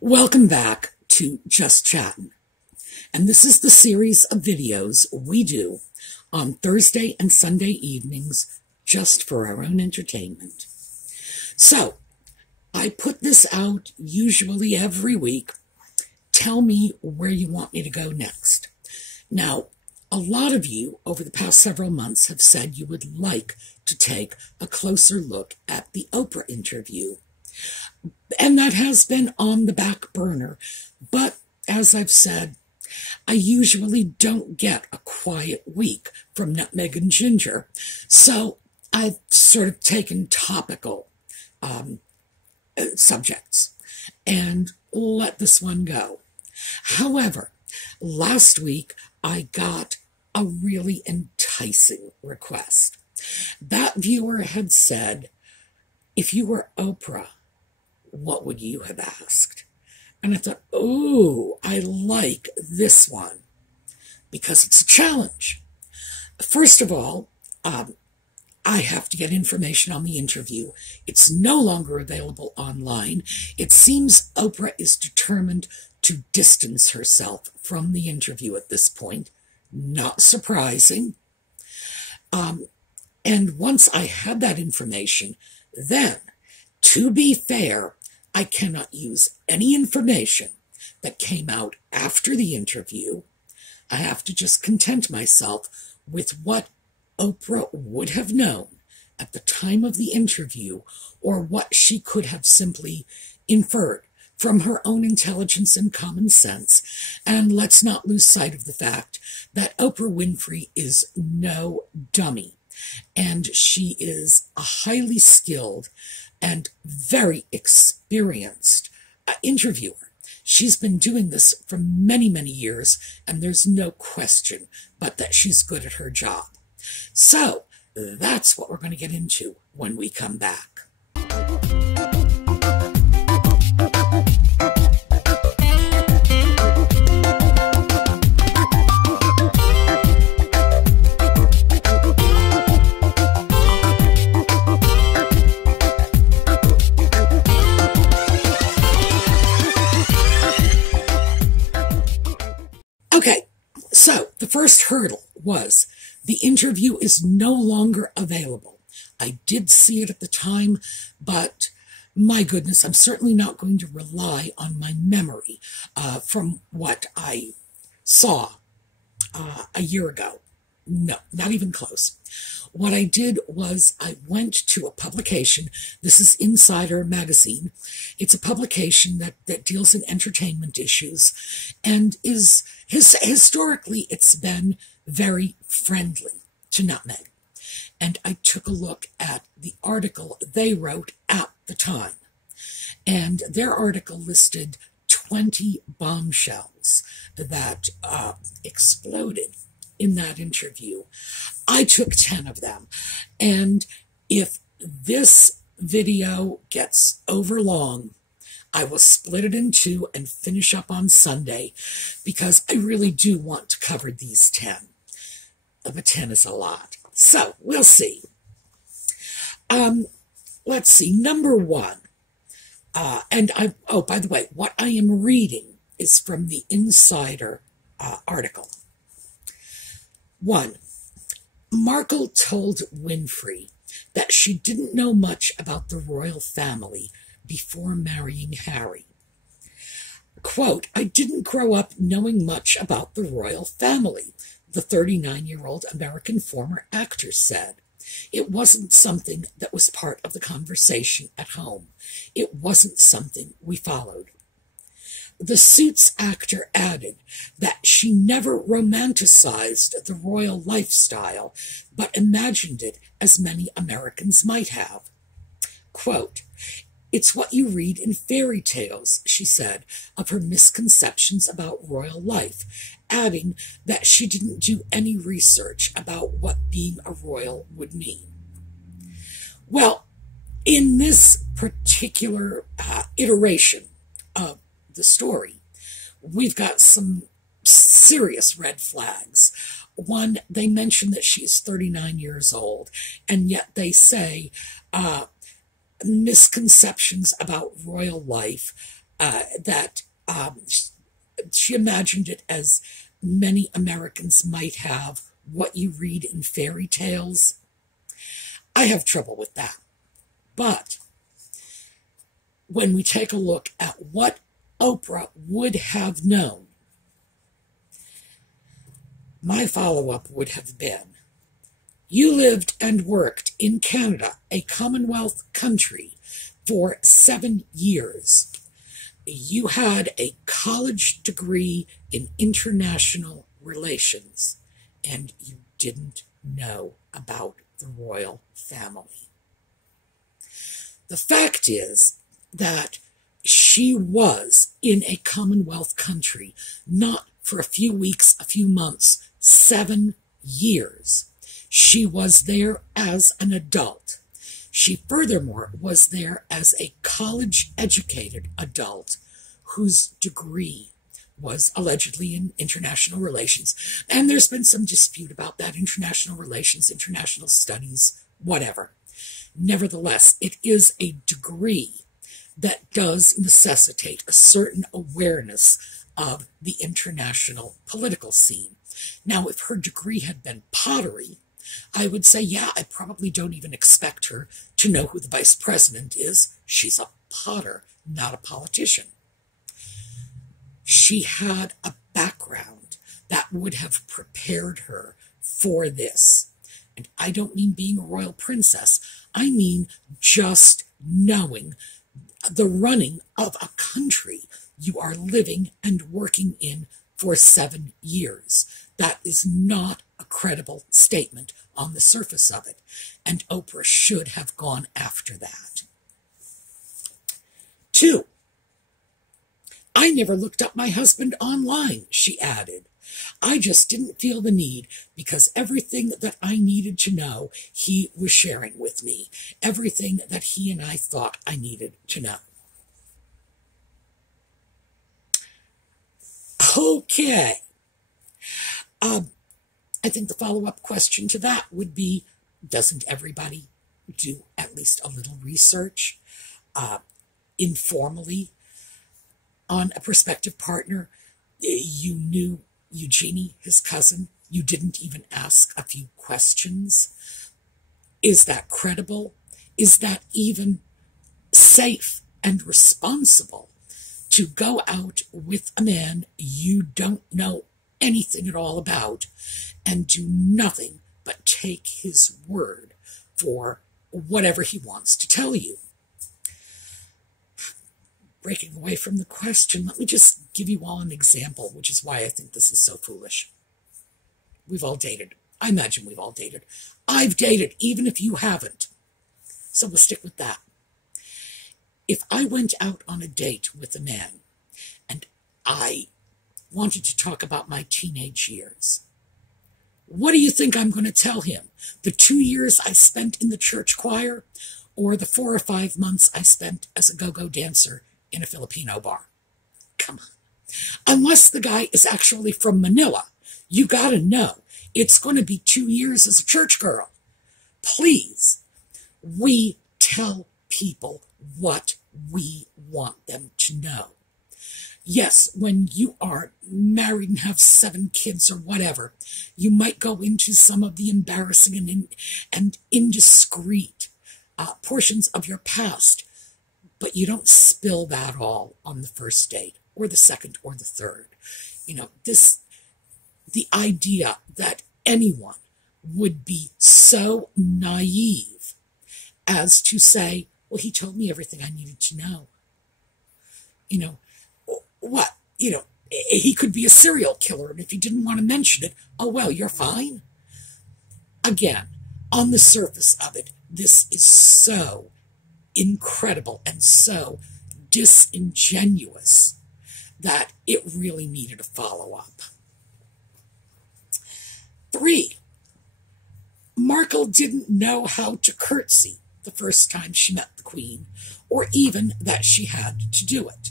Welcome back to Just Chattin', and this is the series of videos we do on Thursday and Sunday evenings just for our own entertainment. So, I put this out usually every week. Tell me where you want me to go next. Now, a lot of you over the past several months have said you would like to take a closer look at the Oprah interview. And that has been on the back burner. But as I've said, I usually don't get a quiet week from Nutmeg and Ginger. So I've sort of taken topical subjects and let this one go. However, last week I got a really enticing request. That viewer had said, if you were Oprah, what would you have asked? And I thought, oh, I like this one because it's a challenge. First of all, I have to get information on the interview. It's no longer available online. It seems Oprah is determined to distance herself from the interview at this point. Not surprising. And once I had that information, then, to be fair, I cannot use any information that came out after the interview. I have to just content myself with what Oprah would have known at the time of the interview, or what she could have simply inferred from her own intelligence and common sense. And let's not lose sight of the fact that Oprah Winfrey is no dummy, and she is a highly skilled and very experienced interviewer. She's been doing this for many, many years, and there's no question but that she's good at her job. So that's what we're going to get into when we come back. Okay, so the first hurdle was the interview is no longer available. I did see it at the time, but my goodness, I'm certainly not going to rely on my memory from what I saw a year ago. No, not even close. What I did was I went to a publication. This is Insider Magazine. It's a publication that deals in entertainment issues and historically it's been very friendly to Nutmeg. And I took a look at the article they wrote at the time. And their article listed 20 bombshells that exploded in that interview. I took 10 of them. And if this video gets overlong, I will split it in two and finish up on Sunday because I really do want to cover these 10. But 10 is a lot. So we'll see. Let's see. Number one. Oh, by the way, what I am reading is from the Insider article. 1. Markle told Winfrey that she didn't know much about the royal family before marrying Harry. Quote, I didn't grow up knowing much about the royal family, the 39-year-old American former actor said. It wasn't something that was part of the conversation at home. It wasn't something we followed. The Suits actor added that she never romanticized the royal lifestyle, but imagined it as many Americans might have. Quote, it's what you read in fairy tales, she said, of her misconceptions about royal life, adding that she didn't do any research about what being a royal would mean. Well, in this particular iteration of the story, we've got some serious red flags. One, they mention that she's 39 years old, and yet they say misconceptions about royal life that she imagined it as many Americans might have, what you read in fairy tales. I have trouble with that. But when we take a look at what Oprah would have known, my follow-up would have been, you lived and worked in Canada, a Commonwealth country, for 7 years. You had a college degree in international relations, and you didn't know about the royal family. The fact is that she was in a Commonwealth country, not for a few weeks, a few months, 7 years. She was there as an adult. She furthermore was there as a college-educated adult whose degree was allegedly in international relations. And there's been some dispute about that, international relations, international studies, whatever. Nevertheless, it is a degree that does necessitate a certain awareness of the international political scene. Now, if her degree had been pottery, I would say, yeah, I probably don't even expect her to know who the vice president is. She's a potter, not a politician. She had a background that would have prepared her for this. And I don't mean being a royal princess. I mean just knowing the running of a country you are living and working in for 7 years. That is not a credible statement on the surface of it, and Oprah should have gone after that. 2, I never looked up my husband online, she added. I just didn't feel the need because everything that I needed to know, he was sharing with me. Everything that he and I thought I needed to know. Okay. I think the follow-up question to that would be, doesn't everybody do at least a little research informally on a prospective partner? You knew Eugenie, his cousin. You didn't even ask a few questions. Is that credible? Is that even safe and responsible to go out with a man you don't know anything at all about and do nothing but take his word for whatever he wants to tell you? Breaking away from the question, let me just give you all an example, which is why I think this is so foolish. We've all dated. I imagine we've all dated. I've dated, even if you haven't. So we'll stick with that. If I went out on a date with a man and I wanted to talk about my teenage years, what do you think I'm going to tell him? The 2 years I spent in the church choir, or the 4 or 5 months I spent as a go-go dancer in a Filipino bar? Come on. Unless the guy is actually from Manila, you got to know it's going to be 2 years as a church girl. Please, we tell people what we want them to know. Yes, when you are married and have 7 kids or whatever, you might go into some of the embarrassing and indiscreet portions of your past, but you don't spill that all on the first date or the second or the third. You know, the idea that anyone would be so naive as to say, well, he told me everything I needed to know. You know, what? You know, he could be a serial killer, and if he didn't want to mention it, oh, well, you're fine. Again, on the surface of it, this is so incredible and so disingenuous that it really needed a follow-up. 3, Markle didn't know how to curtsy the first time she met the Queen, or even that she had to do it.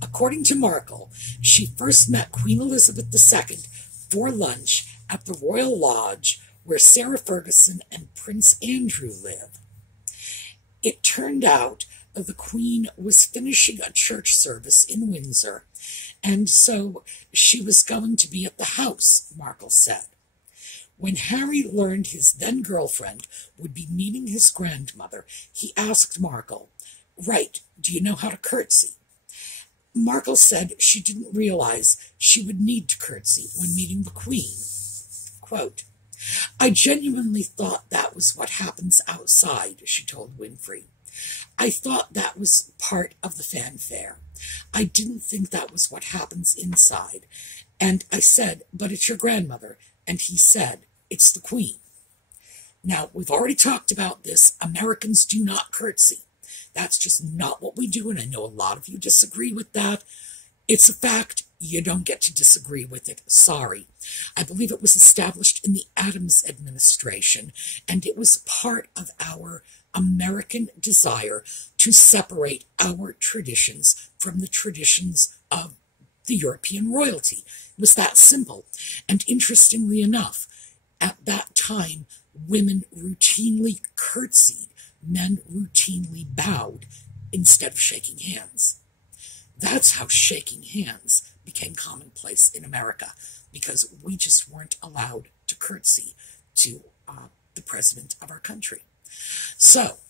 According to Markle, she first met Queen Elizabeth II for lunch at the Royal Lodge where Sarah Ferguson and Prince Andrew live. It turned out the Queen was finishing a church service in Windsor, and so she was going to be at the house, Markle said. When Harry learned his then-girlfriend would be meeting his grandmother, he asked Markle, "Right, do you know how to curtsy?" Markle said she didn't realize she would need to curtsy when meeting the Queen. Quote, "I genuinely thought that was what happens outside," she told Winfrey. "I thought that was part of the fanfare. I didn't think that was what happens inside. And I said, 'But it's your grandmother.' And he said, 'It's the Queen.'" Now, we've already talked about this. Americans do not curtsy. That's just not what we do, and I know a lot of you disagree with that. It's a fact. You don't get to disagree with it. Sorry. I believe it was established in the Adams administration, and it was part of our American desire to separate our traditions from the traditions of the European royalty. It was that simple. And interestingly enough, at that time, women routinely curtsied. Men routinely bowed instead of shaking hands. That's how shaking hands became commonplace in America, because we just weren't allowed to curtsy to the president of our country. So,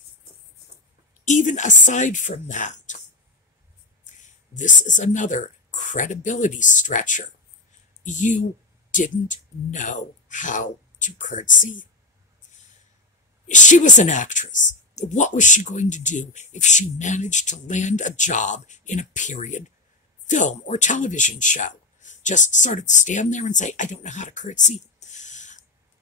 even aside from that, this is another credibility stretcher. You didn't know how to curtsy? She was an actress. What was she going to do if she managed to land a job in a period film or television show? Just sort of stand there and say, "I don't know how to curtsy"?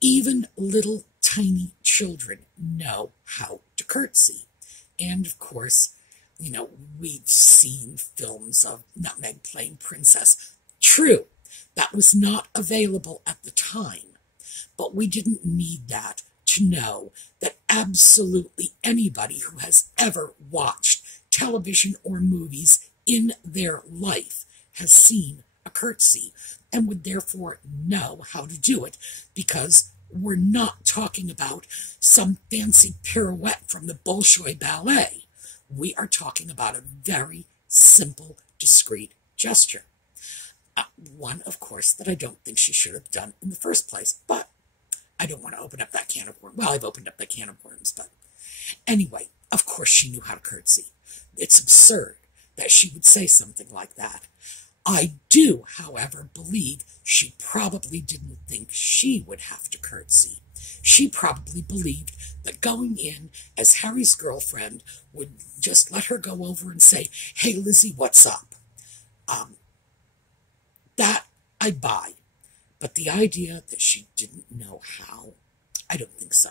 Even little tiny children know how to curtsy. And of course, we've seen films of Nutmeg playing princess. True, that was not available at the time, but we didn't need that to know that absolutely anybody who has ever watched television or movies in their life has seen a curtsy and would therefore know how to do it, because we're not talking about some fancy pirouette from the Bolshoi Ballet. We are talking about a very simple, discreet gesture. One, of course, that I don't think she should have done in the first place, but I don't want to open up that can of worms. Well, I've opened up that can of worms, but anyway, of course she knew how to curtsy. It's absurd that she would say something like that. I do, however, believe she probably didn't think she would have to curtsy. She probably believed that going in as Harry's girlfriend would just let her go over and say, "Hey, Lizzie, what's up?" That I buy. But the idea that she didn't know how, I don't think so.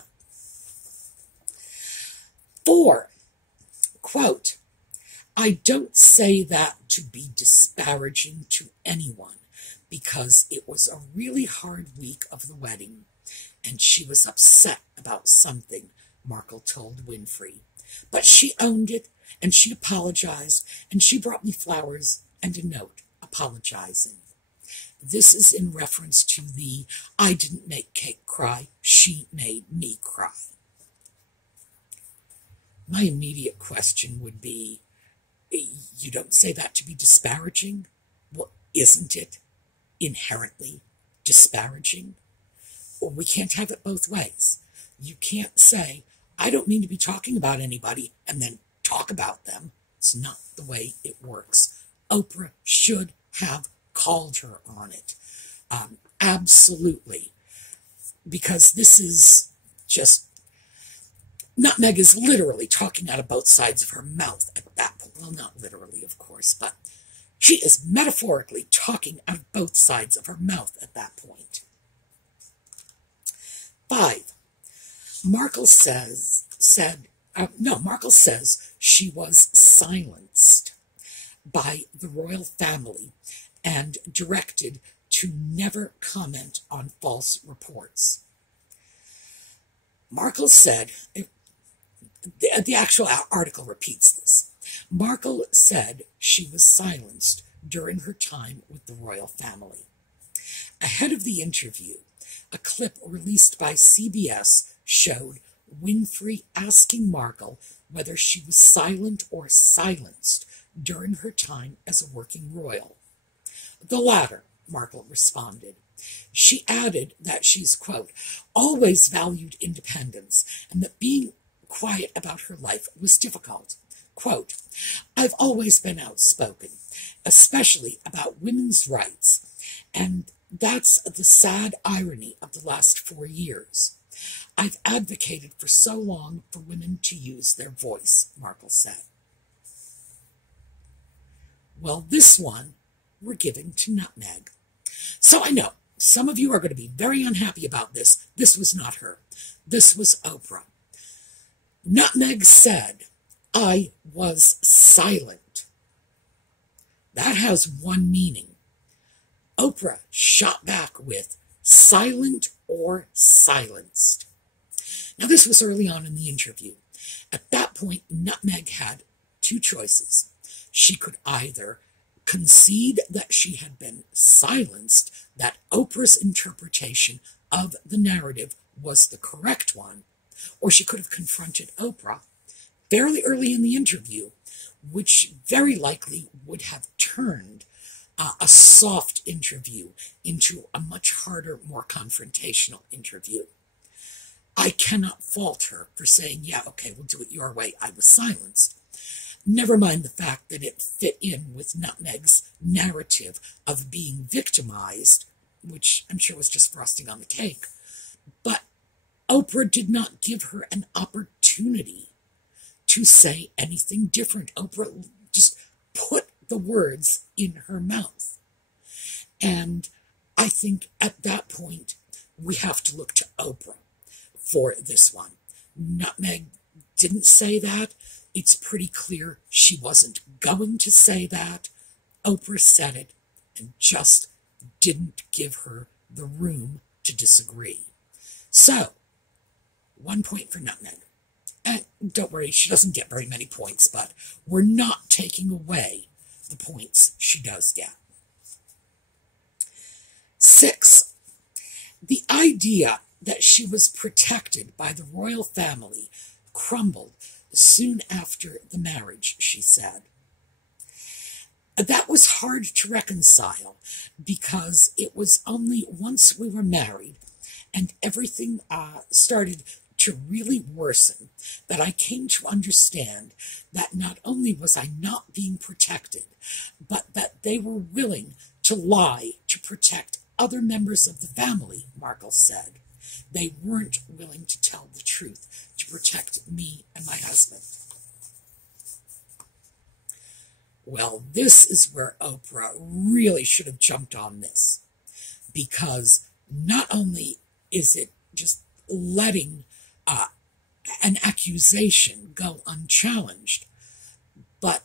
4, quote, "I don't say that to be disparaging to anyone, because it was a really hard week of the wedding, and she was upset about something," Markle told Winfrey. "But she owned it, and she apologized, and she brought me flowers and a note apologizing." This is in reference to the "I didn't make Kate cry, she made me cry." My immediate question would be, you don't say that to be disparaging? Well, isn't it inherently disparaging? Well, we can't have it both ways. You can't say, "I don't mean to be talking about anybody," and then talk about them. It's not the way it works. Oprah should have called her on it. Absolutely. Because this is just, Nutmeg is literally talking out of both sides of her mouth at that point. Well, not literally, of course, but she is metaphorically talking out of both sides of her mouth at that point. 5. Markle says she was silenced by the royal family and directed to never comment on false reports. Markle said, the actual article repeats this, Markle said she was silenced during her time with the royal family. Ahead of the interview, a clip released by CBS showed Winfrey asking Markle whether she was silent or silenced during her time as a working royal. The latter, Markle responded. She added that she's, quote, always valued independence and that being quiet about her life was difficult. Quote, I've always been outspoken, especially about women's rights, and that's the sad irony of the last 4 years. I've advocated for so long for women to use their voice, Markle said. Well, this one we're giving to Nutmeg. So I know some of you are going to be very unhappy about this. This was not her. This was Oprah. Nutmeg said, I was silent. That has one meaning. Oprah shot back with silent or silenced. Now, this was early on in the interview. At that point, Nutmeg had two choices. She could either concede that she had been silenced, that Oprah's interpretation of the narrative was the correct one, or she could have confronted Oprah fairly early in the interview, which very likely would have turned a soft interview into a much harder, more confrontational interview. I cannot fault her for saying, yeah, okay, we'll do it your way. I was silenced. Never mind the fact that it fit in with Nutmeg's narrative of being victimized, which I'm sure was just frosting on the cake. But Oprah did not give her an opportunity to say anything different. Oprah just put the words in her mouth. And I think at that point, we have to look to Oprah for this one. Nutmeg didn't say that. It's pretty clear she wasn't going to say that. Oprah said it and just didn't give her the room to disagree. So, 1 point for Nutmeg. And don't worry, she doesn't get very many points, but we're not taking away the points she does get. 6. The idea that she was protected by the royal family crumbled soon after the marriage, she said. That was hard to reconcile because it was only once we were married and everything started to really worsen that I came to understand that not only was I not being protected, but that they were willing to lie to protect other members of the family, Markle said. They weren't willing to tell the truth to protect me and my husband. Well, this is where Oprah really should have jumped on this, because not only is it just letting an accusation go unchallenged, but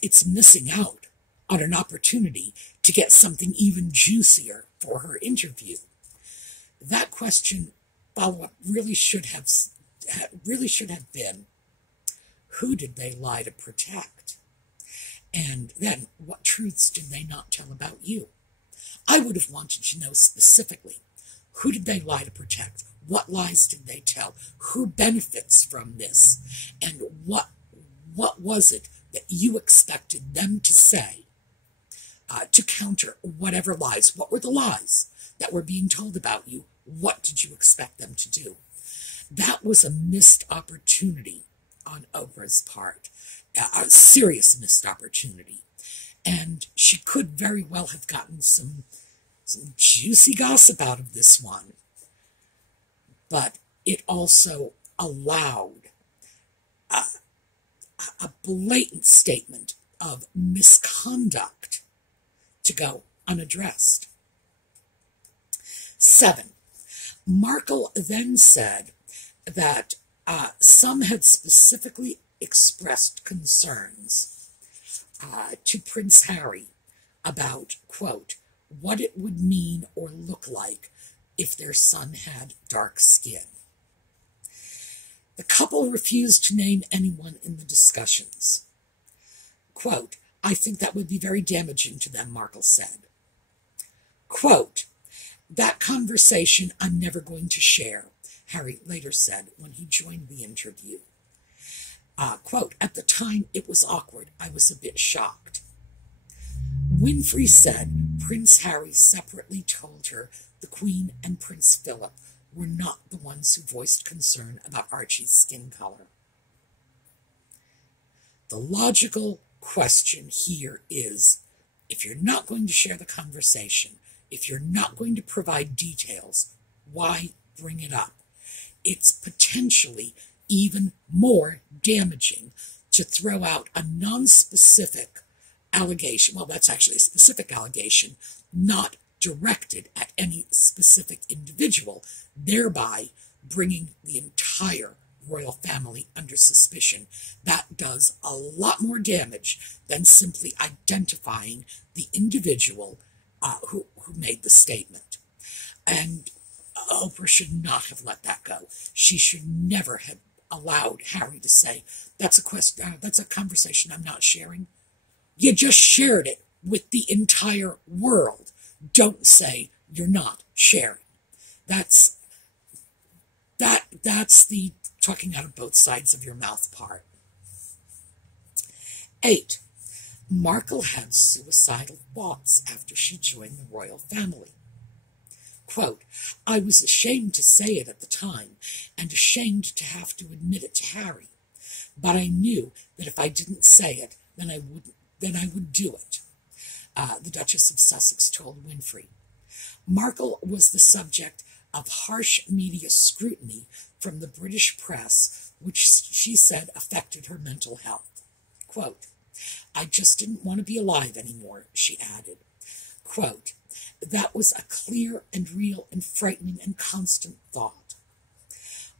it's missing out on an opportunity to get something even juicier for her interview. That question follow-up really should have been, who did they lie to protect? And then, what truths did they not tell about you? I would have wanted to know specifically, who did they lie to protect? What lies did they tell? Who benefits from this? And what was it that you expected them to say to counter whatever lies? What were the lies that were being told about you? What did you expect them to do? That was a missed opportunity on Oprah's part, a serious missed opportunity. And she could very well have gotten some juicy gossip out of this one. But it also allowed a blatant statement of misconduct to go unaddressed. 7. Markle then said that some had specifically expressed concerns to Prince Harry about, quote, what it would mean or look like if their son had dark skin. The couple refused to name anyone in the discussions. Quote, I think that would be very damaging to them, Markle said. Quote, that conversation I'm never going to share. Harry later said when he joined the interview. Quote, "At the time, it was awkward. I was a bit shocked." Winfrey said Prince Harry separately told her the Queen and Prince Philip were not the ones who voiced concern about Archie's skin color. The logical question here is, if you're not going to share the conversation, if you're not going to provide details, why bring it up? It's potentially even more damaging to throw out a non-specific allegation. Well, that's actually a specific allegation, not directed at any specific individual, thereby bringing the entire royal family under suspicion. That does a lot more damage than simply identifying the individual who made the statement. And Oprah should not have let that go. She should never have allowed Harry to say, that's a conversation I'm not sharing. You just shared it with the entire world. Don't say you're not sharing. That's the talking out of both sides of your mouth part. 8. Markle had suicidal thoughts after she joined the royal family. Quote, "I was ashamed to say it at the time and ashamed to have to admit it to Harry. But I knew that if I didn't say it, then I would do it," the Duchess of Sussex told Winfrey. Markle was the subject of harsh media scrutiny from the British press, which she said affected her mental health. Quote, "I just didn't want to be alive anymore," she added. Quote, "That was a clear and real and frightening and constant thought."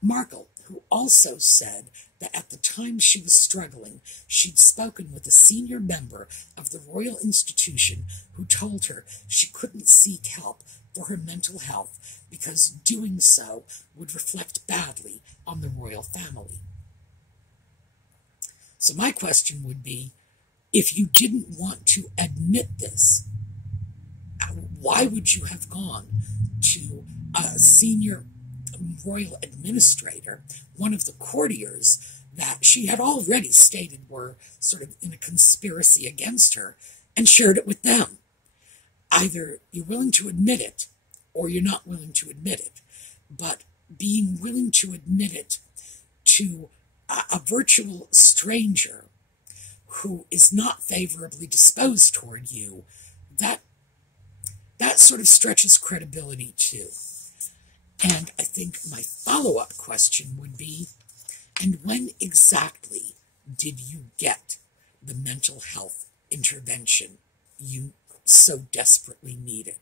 Markle, who also said that at the time she was struggling, she'd spoken with a senior member of the royal institution who told her she couldn't seek help for her mental health because doing so would reflect badly on the royal family. So my question would be, if you didn't want to admit this, why would you have gone to a senior royal administrator, one of the courtiers that she had already stated were sort of in a conspiracy against her, and shared it with them? Either you're willing to admit it or you're not willing to admit it. But being willing to admit it to a virtual stranger who is not favorably disposed toward you, that sort of stretches credibility too. And I think my follow-up question would be, and when exactly did you get the mental health intervention you so desperately needed?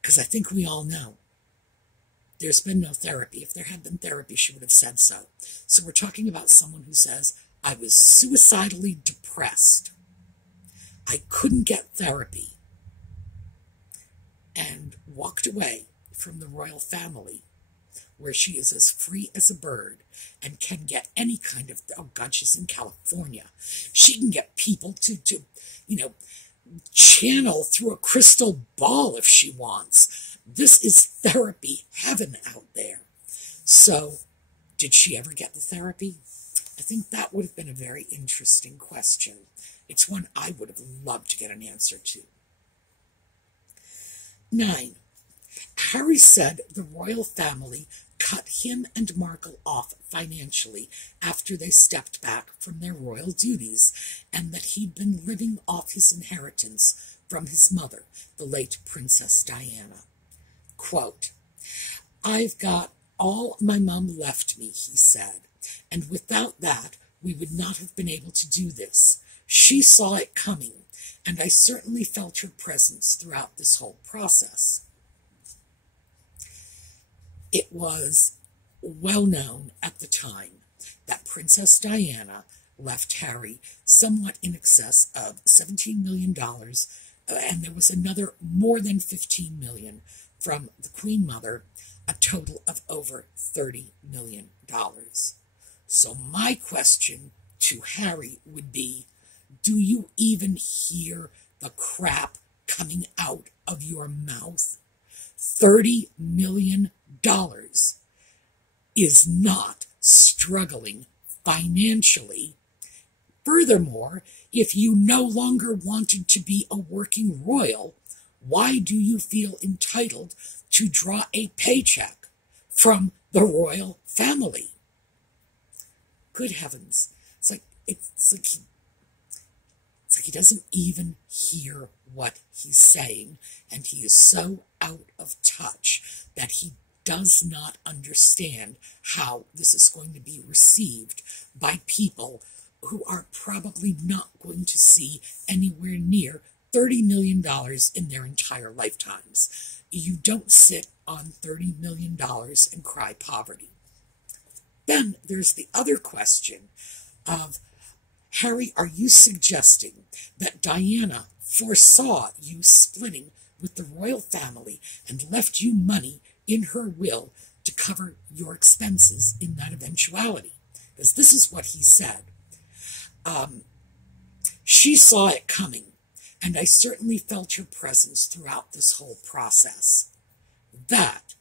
Because I think we all know there's been no therapy. If there had been therapy, she would have said so. So we're talking about someone who says, I was suicidally depressed. I couldn't get therapy, and walked away from the royal family, where she is as free as a bird and can get any kind of, oh God, she's in California. She can get people to channel through a crystal ball if she wants. This is therapy heaven out there. So, did she ever get the therapy? I think that would have been a very interesting question. It's one I would have loved to get an answer to. 9. Harry said the royal family cut him and Markle off financially after they stepped back from their royal duties, and that he'd been living off his inheritance from his mother, the late Princess Diana. Quote, "I've got all my mum left me," he said, "and without that we would not have been able to do this. She saw it coming, and I certainly felt her presence throughout this whole process." It was well known at the time that Princess Diana left Harry somewhat in excess of $17 million, and there was another more than $15 million from the Queen Mother, a total of over $30 million. So my question to Harry would be, do you even hear the crap coming out of your mouth? $30 million is not struggling financially. Furthermore, if you no longer wanted to be a working royal, why do you feel entitled to draw a paycheck from the royal family? Good heavens. It's like he doesn't even hear what he's saying, and he is so out of touch that he does not understand how this is going to be received by people who are probably not going to see anywhere near $30 million in their entire lifetimes. You don't sit on $30 million and cry poverty. Then there's the other question of, Harry, are you suggesting that Diana foresaw you splitting with the royal family and left you money in her will to cover your expenses in that eventuality? Because this is what he said. She saw it coming, and I certainly felt your presence throughout this whole process. That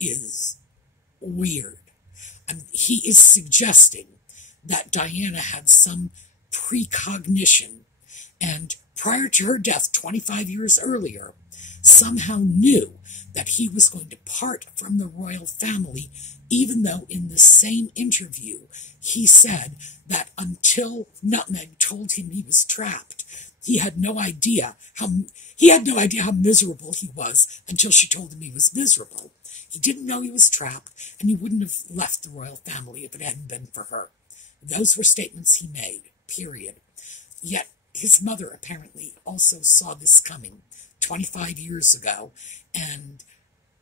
is weird. He is suggesting that Diana had some precognition and prior to her death 25 years earlier somehow knew that he was going to part from the royal family, even though in the same interview he said that until Nutmeg told him he was trapped, he had no idea how miserable he was until she told him he was miserable. He didn't know he was trapped, and he wouldn't have left the royal family if it hadn't been for her. Those were statements he made, period. Yet his mother apparently also saw this coming 25 years ago, and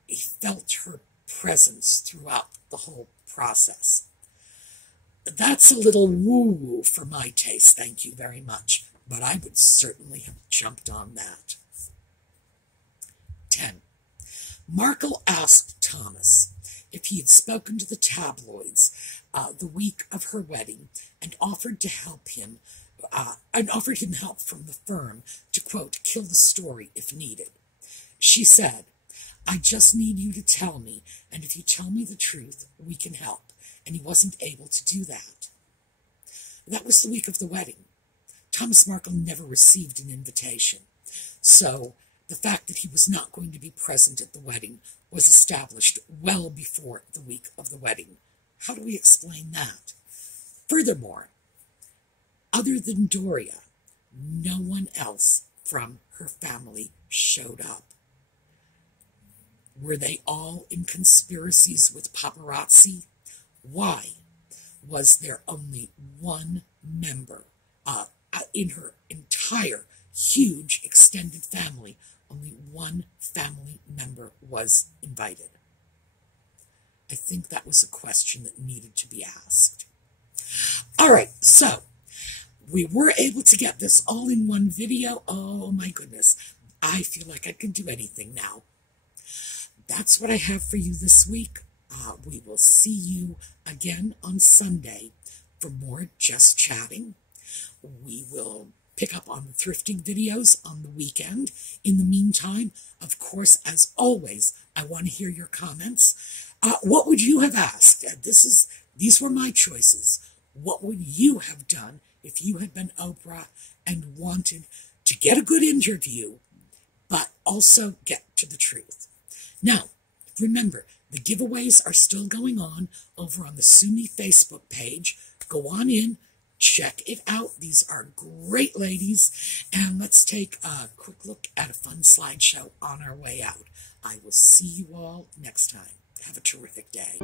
he felt her presence throughout the whole process. That's a little woo-woo for my taste, thank you very much, but I would certainly have jumped on that. 10. Markle asked Thomas if he had spoken to the tabloids the week of her wedding and offered him help from the firm to, quote, kill the story if needed. She said, I just need you to tell me, and if you tell me the truth, we can help. And he wasn't able to do that. That was the week of the wedding. Thomas Markle never received an invitation. So the fact that he was not going to be present at the wedding was established well before the week of the wedding. How do we explain that? Furthermore, other than Doria, no one else from her family showed up. Were they all in conspiracies with paparazzi? Why was there only one member in her entire huge extended family? Only one family member was invited. I think that was a question that needed to be asked. All right, so we were able to get this all in one video. Oh my goodness, I feel like I can do anything now. That's what I have for you this week. We will see you again on Sunday for more Just Chatting. We will pick up on the thrifting videos on the weekend. In the meantime, of course, as always, I want to hear your comments. What would you have asked? These were my choices. What would you have done if you had been Oprah and wanted to get a good interview, but also get to the truth? Now, remember, the giveaways are still going on over on the Sue Me Facebook page. Go on in, check it out. These are great ladies. And let's take a quick look at a fun slideshow on our way out. I will see you all next time. Have a terrific day.